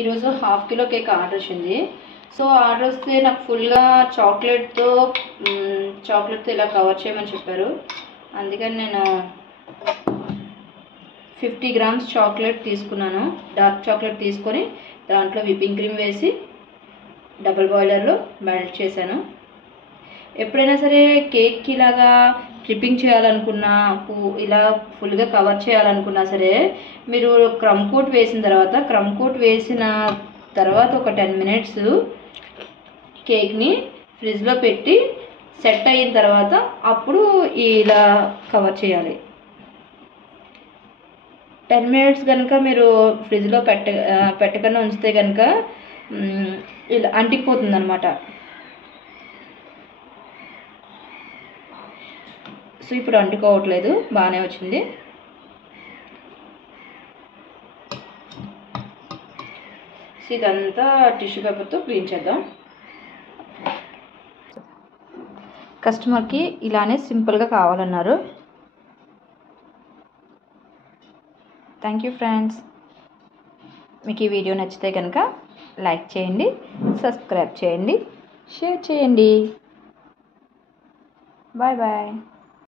ఈరోజు half kilo cake order వచ్చింది. So order వస్తే నాకు ఫుల్గా చాక్లెట్తో ఇలా కవర్ చేయమని చెప్పారు. అందుకని నేను 50 గ్రామ్స్ చాక్లెట్ తీసుకున్నాను. డార్క్ చాక్లెట్ తీసుకొని దాంట్లో విప్పింగ్ క్రీమ్ వేసి డబుల్ బాయిలర్లో మెల్ట్ చేశాను. ఎప్పుడైనా సరే కేక్కి ఇలాగా ట్రిప్పింగ్ చేయాలనుకున్నా, ఇలా ఫుల్గా కవర్ చేయాలనుకున్నా సరే మీరు క్రమ్ కోట్ వేసిన తర్వాత ఒక 10 మినిట్స్ కేక్ని ఫ్రిడ్జ్లో పెట్టి సెట్ అయిన తర్వాత అప్పుడు ఇలా కవర్ చేయాలి. 10 మినిట్స్ కనుక మీరు ఫ్రిడ్జ్లో పెట్టకుండా ఉంచితే కనుక ఇలా అంటిపోతుంది అన్నమాట. సో ఇప్పుడు అంటుకోవట్లేదు, బాగానే వచ్చింది. సో ఇదంతా టిష్యూ పేపర్తో క్లీన్ చేద్దాం. కస్టమర్కి ఇలానే సింపుల్గా కావాలన్నారు. Thank you friends. మీకు ఈ వీడియో నచ్చితే కనుక లైక్ చేయండి, సబ్స్క్రైబ్ చేయండి, షేర్ చేయండి. Bye bye.